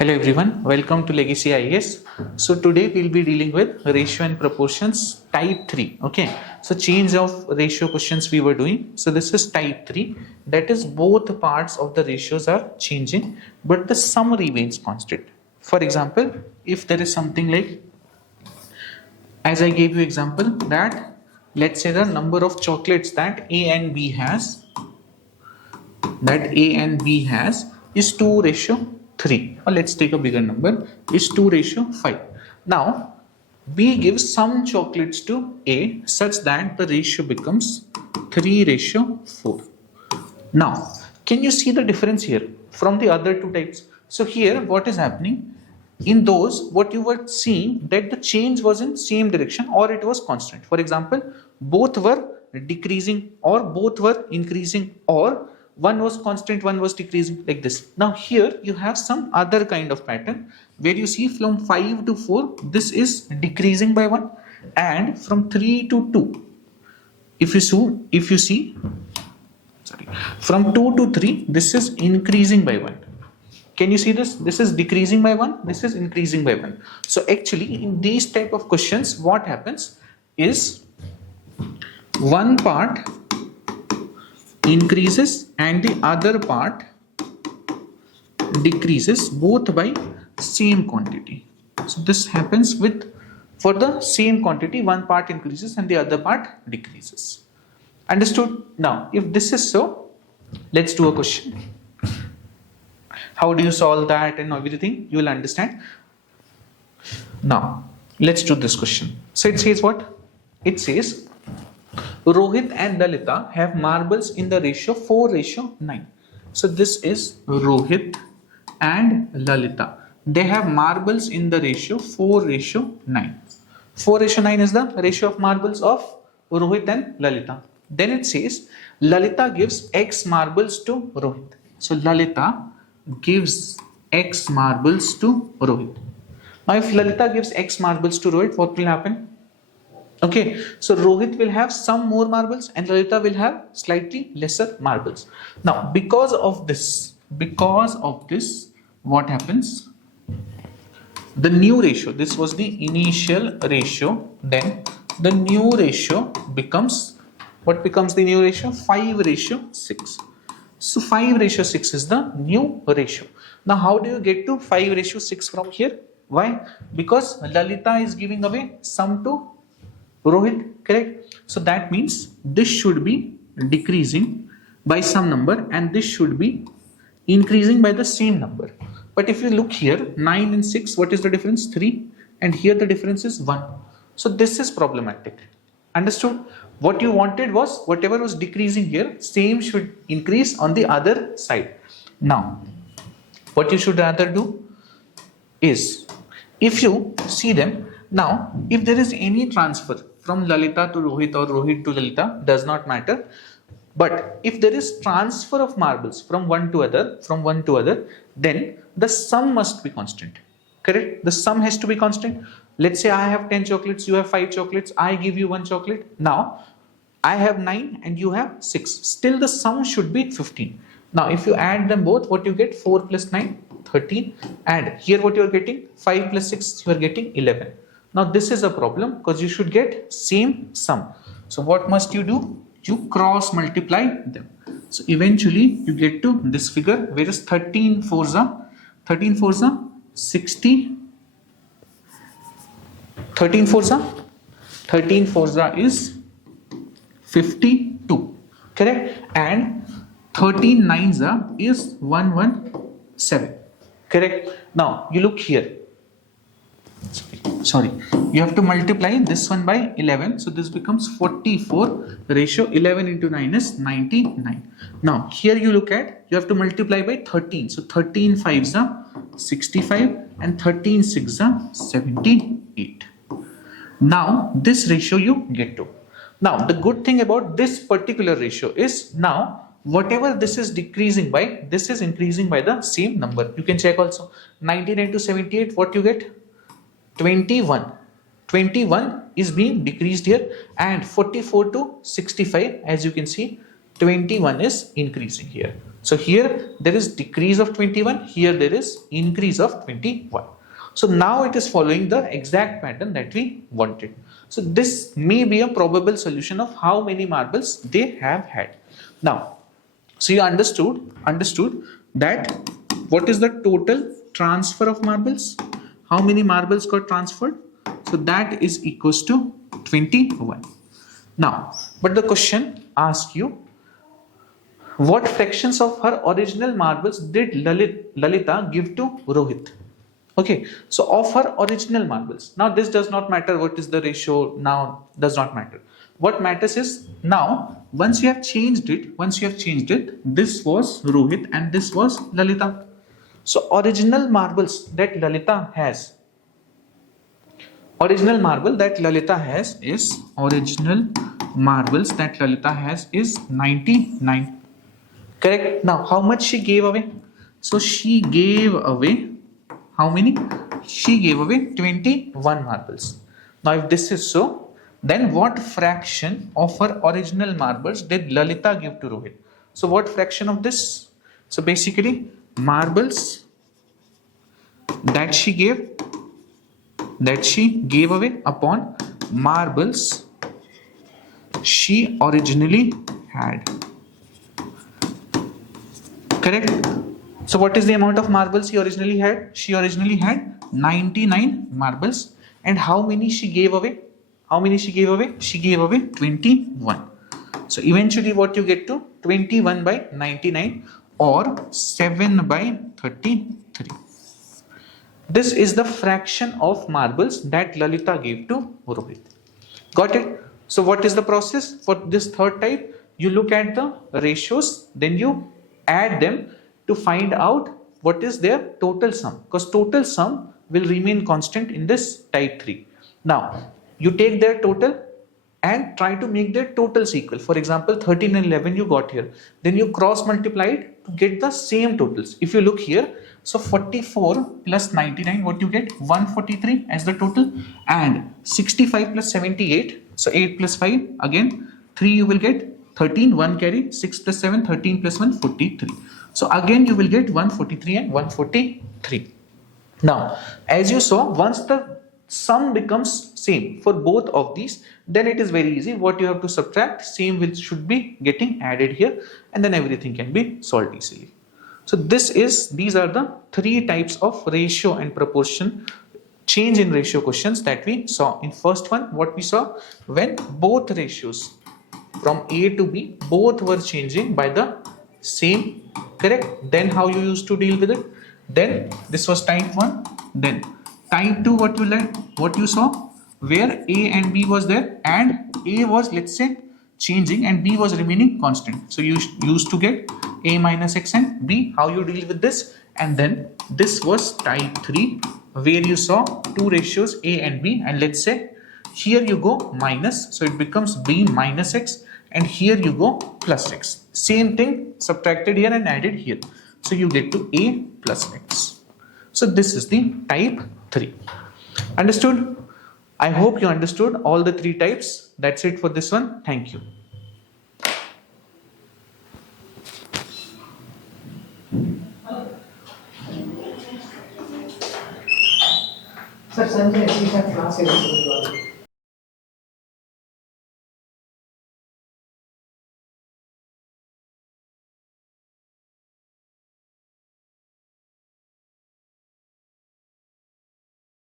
Hello everyone, welcome to Legacy IAS. So today we'll be dealing with ratio and proportions type 3. Okay, so change of ratio questions we were doing. So this is type 3, that is both parts of the ratios are changing but the sum remains constant. For example, if there is something like, as I gave you example, that let's say the number of chocolates that A and B has, is 2:3, or let's take a bigger number, is 2:5. Now B gives some chocolates to A such that the ratio becomes 3:4. Now can you see the difference here from the other two types? So here what is happening, in those what you were seeing that the change was in same direction or it was constant. For example, both were decreasing or both were increasing, or one was constant, one was decreasing, like this. Now here you have some other kind of pattern where you see from 5 to 4 this is decreasing by 1, and from 3 to 2 if you see from 2 to 3 this is increasing by 1. Can you see this? This is decreasing by 1, this is increasing by 1. So actually in these type of questions what happens is one part increases and the other part decreases, both by same quantity. So this happens with, for the same quantity, one part increases and the other part decreases. Understood? Now if this is so, let's do a question. How do you solve that and everything you will understand. Now let's do this question. So it says what? It says Rohit and Lalita have marbles in the ratio 4:9. So this is Rohit and Lalita. They have marbles in the ratio 4:9. 4:9 is the ratio of marbles of Rohit and Lalita. Then it says Lalita gives X marbles to Rohit. So Lalita gives X marbles to Rohit. Now if Lalita gives X marbles to Rohit, what will happen? Okay, so Rohit will have some more marbles and Lalita will have slightly lesser marbles. Now because of this, what happens? The new ratio, this was the initial ratio, then the new ratio becomes, what becomes the new ratio? 5:6. So 5:6 is the new ratio. Now how do you get to 5:6 from here? Why? Because Lalita is giving away some to Rohit, correct? So that means this should be decreasing by some number and this should be increasing by the same number. But if you look here, 9 and 6, what is the difference? 3, and here the difference is 1. So this is problematic. Understood? What you wanted was whatever was decreasing here, same should increase on the other side. Now what you should rather do is, if you see them, now if there is any transfer from Lalita to Rohit or Rohit to Lalita, does not matter. But if there is transfer of marbles from one to other, then the sum must be constant. Correct? The sum has to be constant. Let's say I have 10 chocolates, you have 5 chocolates, I give you 1 chocolate. Now I have 9 and you have 6. Still the sum should be 15. Now if you add them both, what you get? 4 plus 9, 13. And here what you are getting? 5 plus 6, you are getting 11. Now this is a problem because you should get same sum. So what must you do? You cross multiply them. So eventually you get to this figure, where is 13 fours are 60. 13 fours is 52. Correct? And 13 nines is 117. Correct? Now you look here. Sorry, you have to multiply this one by 11, so this becomes 44. Ratio 11 into 9 is 99. Now here you look at, you have to multiply by 13, so 13 fives are 65 and 13 six are 78. Now this ratio you get to. Now the good thing about this particular ratio is, now whatever this is decreasing by, this is increasing by the same number. You can check also, 99 to 78, what you get? 21. 21 is being decreased here, and 44 to 65, as you can see, 21 is increasing here. So here there is decrease of 21, here there is increase of 21. So now it is following the exact pattern that we wanted. So this may be a probable solution of how many marbles they have had. Now, so you understood that what is the total transfer of marbles? How many marbles got transferred? So that is equals to 21. Now, but the question asks you, what fractions of her original marbles did Lalita give to Rohit? Okay, so of her original marbles. Now this does not matter what is the ratio now, does not matter. What matters is now once you have changed it, this was Rohit and this was Lalita. So original marbles that Lalita has, is 99. Correct. Now how much she gave away? So she gave away how many? She gave away 21 marbles. Now if this is so, then what fraction of her original marbles did Lalita give to Rohit? So what fraction of this? So basically marbles that she gave away upon marbles she originally had. Correct. So what is the amount of marbles she originally had? She originally had 99 marbles. And how many she gave away? She gave away 21. So eventually what you get to? 21 by 99 or 7 by 33. This is the fraction of marbles that Lalita gave to Rohit. Got it? So what is the process for this third type? You look at the ratios, then you add them to find out what is their total sum, because total sum will remain constant in this type 3. Now you take their total and try to make their totals equal. For example, 13 and 11 you got here, then you cross multiply it to get the same totals. If you look here, so 44 plus 99, what you get? 143 as the total, and 65 plus 78, so 8 plus 5, again 3 you will get 13, 1 carry, 6 plus 7, 13 plus 1, 43. So again you will get 143 and 143. Now as you saw, once the sum becomes same for both of these, then it is very easy. What you have to subtract, same should be getting added here, and then everything can be solved easily. So these are the three types of ratio and proportion change in ratio questions that we saw. In first one, what we saw, when both ratios from A to B both were changing by the same, correct? Then how you used to deal with it? Then this was type 1. Then type 2, what you saw, where A and B was there, and A was, let's say, changing and B was remaining constant. So you used to get A minus X and B. How you deal with this? And then this was type 3, where you saw two ratios A and B, and let's say here you go minus, so it becomes B minus X, and here you go plus X. Same thing subtracted here and added here. So you get to A plus X. So this is the type 3. Understood? I hope you understood all the three types. That's it for this one. Thank you. Sir, Sanjay, CSAT class